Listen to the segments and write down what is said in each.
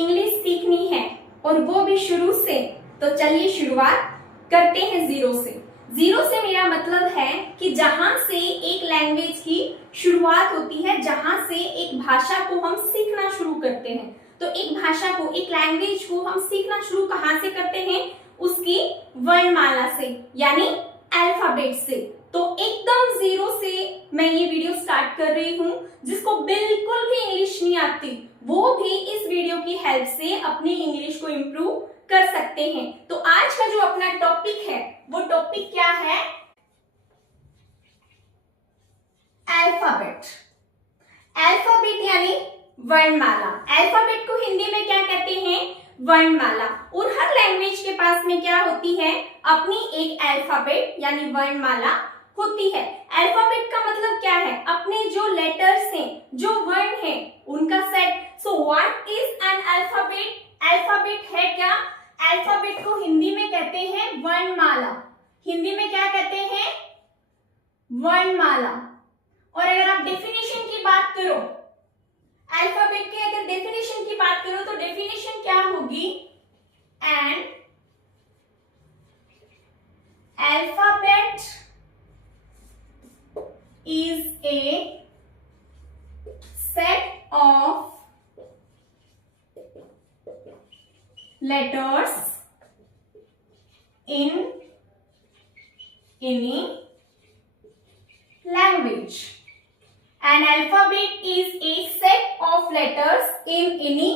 English सीखनी है और वो भी शुरू से, तो चलिए शुरुआत करते हैं जीरो से। जीरो से मेरा मतलब है कि जहां से एक लैंग्वेज की शुरुआत होती है, जहां से एक भाषा को हम सीखना शुरू करते हैं। तो एक भाषा को, एक लैंग्वेज को हम सीखना शुरू कहां से करते हैं? उसकी वर्णमाला से, यानी अल्फाबेट से। तो एकदम जीरो से मैं ये वीडियो स्टार्ट कर रही हूँ। जिसको बिल्कुल भी इंग्लिश नहीं आती वो भी इस वीडियो की हेल्प से अपनी इंग्लिश को इम्प्रूव कर सकते हैं। तो आज का जो अपना टॉपिक है वो टॉपिक क्या है? अल्फाबेट। अल्फाबेट यानी वर्णमाला। अल्फाबेट को हिंदी में क्या कहते हैं? वर्णमाला। और हर लैंग्वेज के पास में क्या होती है? अपनी एक अल्फाबेट यानी वर्णमाला होती है। अल्फाबेट का मतलब क्या है? अपने जो लेटर्स हैं, जो वर्ण हैं, उनका set. So what is an alphabet? Alphabet है क्या? अल्फाबेट को हिंदी में कहते हैं वर्णमाला। हिंदी में क्या कहते हैं? वर्णमाला। और अगर आप डेफिनेशन की बात करो, अल्फाबेट की अगर डेफिनेशन की बात करो तो डेफिनेशन क्या होगी? An alphabet is a set of letters in any language. An alphabet is a set of letters in any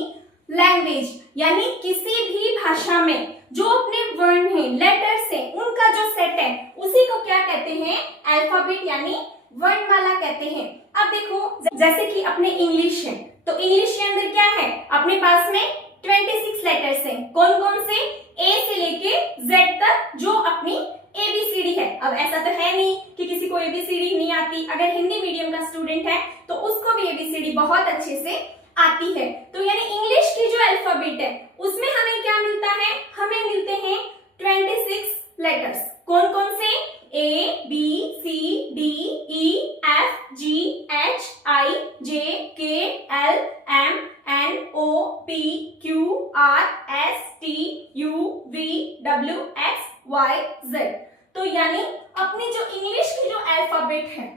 language. यानी किसी भी भाषा में जो अपने वर्ण हैं, लेटर्स हैं, उनका जो सेट है उसी को क्या कहते हैं? अल्फाबेट यानी वर्णमाला कहते हैं। अब देखो, जैसे कि अपने इंग्लिश है, तो इंग्लिश के अंदर क्या है? अपने पास में 26 लेटर्स हैं। कौन कौन से? ए से लेके जेड तक, जो अपनी एबीसीडी है। अब ऐसा तो है नहीं कि किसी को एबीसीडी नहीं आती। अगर हिंदी मीडियम का स्टूडेंट है तो उसको भी एबीसीडी बहुत अच्छे से आती है। तो यानी इंग्लिश की जो अल्फाबेट है उसमें हमें क्या मिलता है? हमें मिलते हैं 26 लेटर्स। कौन कौन से? A B C D E F G H I J K L M N O P Q R S T U V W X Y Z. तो यानी अपनी जो इंग्लिश की जो अल्फाबेट है,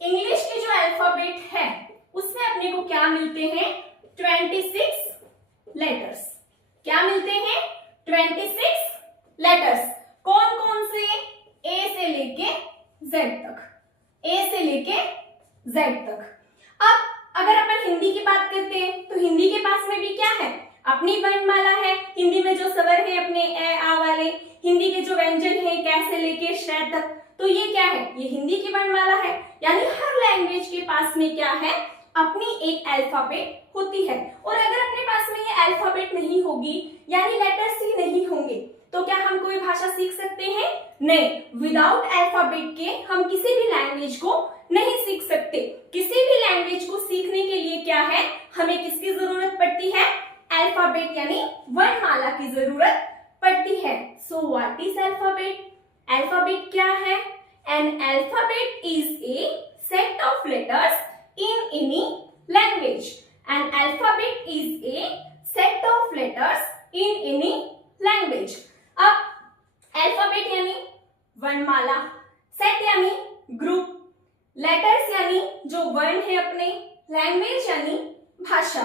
इंग्लिश की जो अल्फाबेट है उसमें अपने को क्या मिलते हैं? 26 लेटर्स। क्या मिलते हैं? 26 लेटर्स। कौन कौन से? ए से लेके जेड तक, ए से लेके जेड तक। अब अगर अपन हिंदी की बात करते हैं तो हिंदी के पास में भी क्या है? अपनी वर्णमाला है। हिंदी में जो स्वर है अपने ए आ वाले, हिंदी के जो व्यंजन है कै से लेके श तक, तो ये क्या है? ये हिंदी की वर्णमाला है। यानी हर लैंग्वेज के पास में क्या है? अपनी एक अल्फाबेट होती है। और अगर अपने पास में ये अल्फाबेट नहीं होगी, यानी लेटर्स ही नहीं होंगे, तो क्या हम कोई भाषा सीख सकते हैं? नहीं। विदाउट अल्फाबेट के हम किसी भी लैंग्वेज को नहीं सीख सकते। किसी भी लैंग्वेज को सीखने के लिए क्या है? हमें किसकी जरूरत पड़ती है? अल्फाबेट यानी वर्णमाला की जरूरत पड़ती है। So what is alphabet? Alphabet क्या है? An alphabet is a set of letters in any language. An alphabet is a set of letters in any language. अब alphabet यानी वर्णमाला, set यानी ग्रुप, letters यानी जो वर्ण है अपने, language यानी भाषा।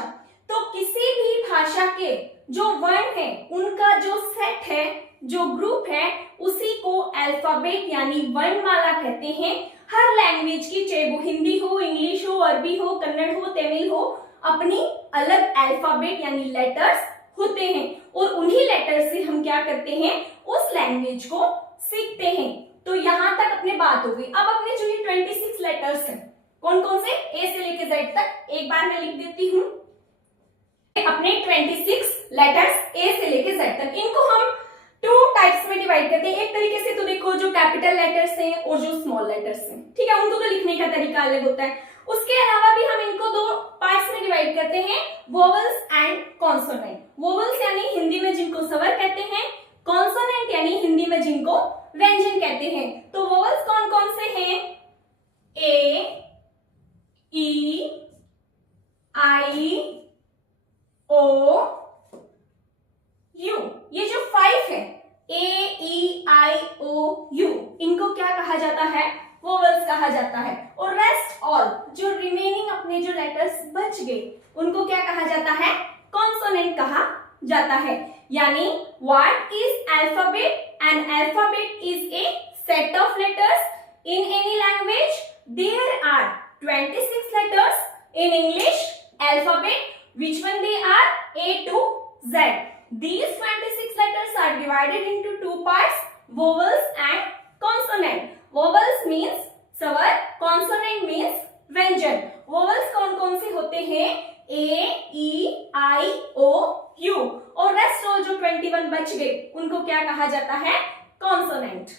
तो किसी भी भाषा के जो वर्ण है उनका जो सेट है, जो ग्रुप है, उसी को अल्फाबेट यानी वर्णमाला कहते हैं। हर लैंग्वेज की, चाहे वो हिंदी हो, इंग्लिश हो, अरबी हो, कन्नड़ हो, तमिल हो, अपनी अलग अल्फाबेट यानी लेटर्स होते हैं। और उन्हीं लेटर से हम क्या करते हैं? उस लैंग्वेज को सीखते हैं। तो यहां तक अपने बात हो गई। अब अपने जो ये 26 लेटर्स हैं, कौन कौन से? ए से लेके जेड तक। एक बार मैं लिख देती हूँ अपने 26 लेटर्स ए से लेके जेड तक। इनको हम 2 टाइप्स में डिवाइड करते हैं। एक तरीके से तो देखो, जो कैपिटल लेटर्स हैं और जो स्मॉल लेटर्स हैं, ठीक है, उनको तो लिखने का तरीका अलग होता है। उसके अलावा भी हम इनको 2 पार्ट्स में डिवाइड करते हैं, वोवेल्स एंड कॉन्सोनेंट। वोवेल्स यानी हिंदी में जिनको स्वर कहते हैं, कॉन्सोनेंट यानी हिंदी में जिनको व्यंजन कहते हैं। तो वोवेल्स कौन कौन से हैं? ए, ई, आई, ओ, जाता है, और रेस्ट ऑल जो रिमेनिंग अपने जो लेटर्स बच गए उनको क्या कहा जाता है, कॉन्सोनेंट कहा जाता है। यानी what is alphabet? An alphabet is a set of letters in any language. There are 26 letters in English alphabet. Which one they are? A to Z. These 26 letters are divided into two parts, vowels and consonant. Vowels means स्वर, consonant means व्यंजन। vowels कौन कौन से होते हैं? A, E, I, O, U, और rest all जो 21 बच गए उनको क्या कहा जाता है, कॉन्सोनेंट।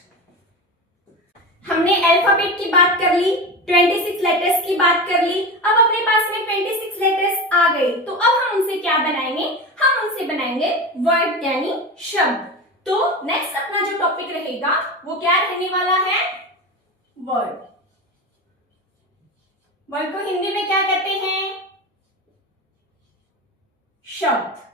हमने अल्फाबेट की बात कर ली, 26 लेटर्स की बात कर ली। अब अपने पास में 26 लेटर्स आ गए, तो अब हम उनसे क्या बनाएंगे, हम उनसे बनाएंगे वर्ड यानी शब्द। तो नेक्स्ट अपना जो टॉपिक रहेगा वो क्या रहने वाला है, वर्ड। वर्ड को हिंदी में क्या कहते हैं, शब्द।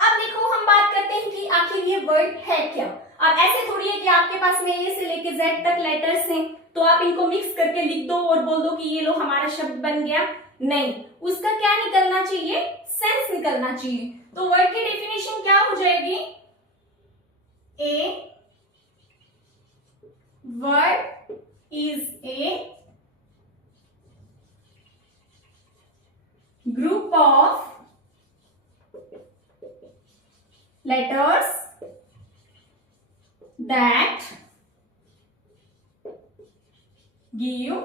अब देखो हम बात करते हैं कि आखिर ये वर्ड है क्या। अब ऐसे थोड़ी है कि आपके पास में ए से लेके जेड तक लेटर्स हैं तो आप इनको मिक्स करके लिख दो और बोल दो कि ये लो हमारा शब्द बन गया। नहीं, उसका क्या निकलना चाहिए, सेंस निकलना चाहिए। तो वर्ड की डेफिनेशन क्या हो जाएगी, a word is a group of letters that give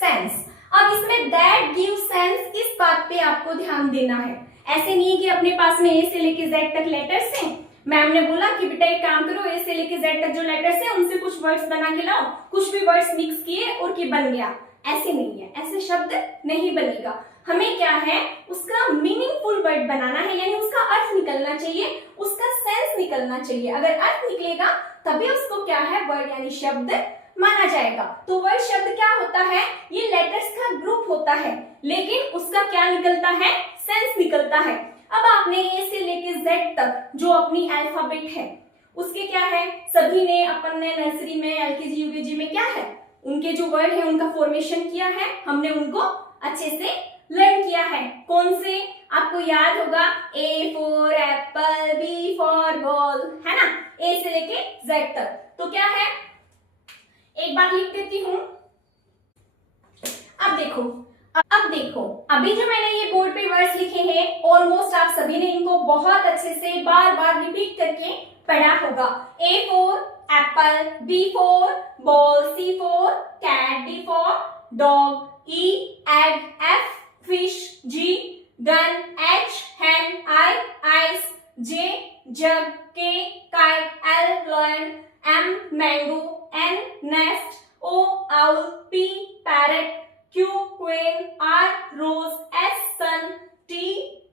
sense। अब इसमें that give sense इस बात पे आपको ध्यान देना है। ऐसे नहीं है कि अपने पास में ए से लेके जेड तक लेटर्स हैं, मैम ने बोला कि बेटा एक काम करो, ए से लेके जेड तक जो लेटर्स हैं उनसे कुछ वर्ड्स बना के लाओ, कुछ भी वर्ड्स मिक्स किए और कि बन गया। ऐसे नहीं है, ऐसे शब्द नहीं बनेगा। हमें क्या है, उसका मीनिंगफुल वर्ड बनाना है, यानी उसका अर्थ निकलना चाहिए, उसका सेंस निकलना चाहिए। अगर अर्थ निकलेगा तभी उसको क्या है, वर्ड यानी शब्द माना जाएगा। तो वर्ड शब्द क्या होता है, ये लेटर्स का ग्रुप होता है, लेकिन उसका क्या निकलता है, सेंस निकलता है। अब आपने ए से लेके जेड तक जो अपनी अल्फाबेट है उसके क्या है, सभी ने अपन ने नर्सरी में, एलकेजी यूकेजी में क्या है, उनके जो वर्ड है उनका फॉर्मेशन किया है, हमने उनको अच्छे से लर्न किया है। कौन से, आपको याद होगा, A for apple, B for ball, है ना, ए से लेके जेड तक। तो क्या है, एक बार लिख देती हूं। अब देखो अभी जो मैंने ये बोर्ड पे वर्ड्स लिखे हैं, ऑलमोस्ट आप सभी ने इनको बहुत अच्छे से बार बार रिपीट करके पढ़ा होगा। A for apple, B for ball, C for cat, D for dog, E egg, F fish, G gun, H hen, I ice, J jug, K kite, L lion, M mango, N nest, O owl, P parrot, Q quail, R rose, S sun, T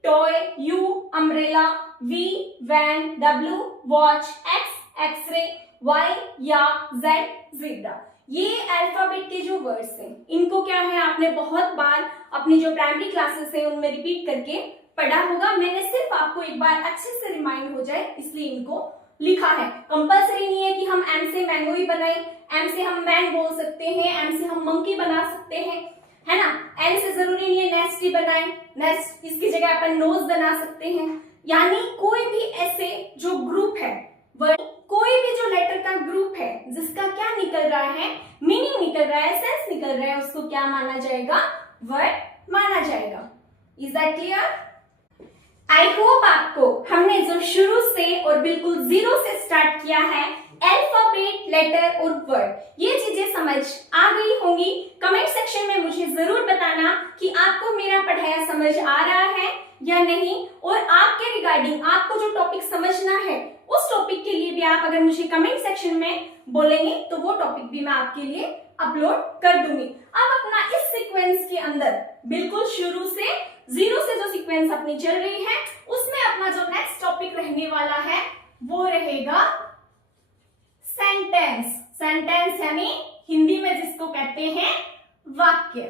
toy, U umbrella, V van, W watch, X x-ray, Y या Z zebra। ये alphabet के जो words हैं इनको क्या है, आपने बहुत बार अपनी जो प्राइमरी क्लासेस है उनमें रिपीट करके पढ़ा होगा। मैंने सिर्फ आपको एक बार अच्छे से रिमाइंड हो जाए इसलिए इनको लिखा है। कंपलसरी नहीं है कि हम एम से मैंगो ही बनाएं, एम से हम मैन बोल सकते हैं, एम से हम मंकी बना सकते हैं, है ना। एन से जरूरी नहीं है नेस्ट ही बनाएं, नेस्ट इसकी जगह अपन नोज बना सकते हैं। यानी कोई भी ऐसे जो ग्रुप है वर्ड, कोई भी जो लेटर का ग्रुप है जिसका क्या निकल रहा है, मीनिंग निकल रहा है, सेंस निकल रहा है, उसको क्या माना जाएगा, वर्ड माना जाएगा। Is that clear? I hope आपको हमने जो शुरू से और बिल्कुल जीरो से स्टार्ट किया है अल्फाबेट, लेटर और वर्ड, ये चीजें समझ आ गई होंगी। कमेंट सेक्शन में मुझे जरूर बताना कि आपको मेरा पढ़ाया समझ आ रहा है या नहीं, और आपके रिगार्डिंग आपको जो टॉपिक समझना है उस टॉपिक के लिए भी आप अगर मुझे कमेंट सेक्शन में बोलेंगे तो वो टॉपिक भी मैं आपके लिए अपलोड कर दूंगी। अब अपना इस सीक्वेंस के अंदर बिल्कुल शुरू से जीरो से जो सीक्वेंस अपनी चल रही है उसमें अपना जो नेक्स्ट टॉपिक रहने वाला है वो रहेगा सेंटेंस। सेंटेंस यानी हिंदी में जिसको कहते हैं वाक्य।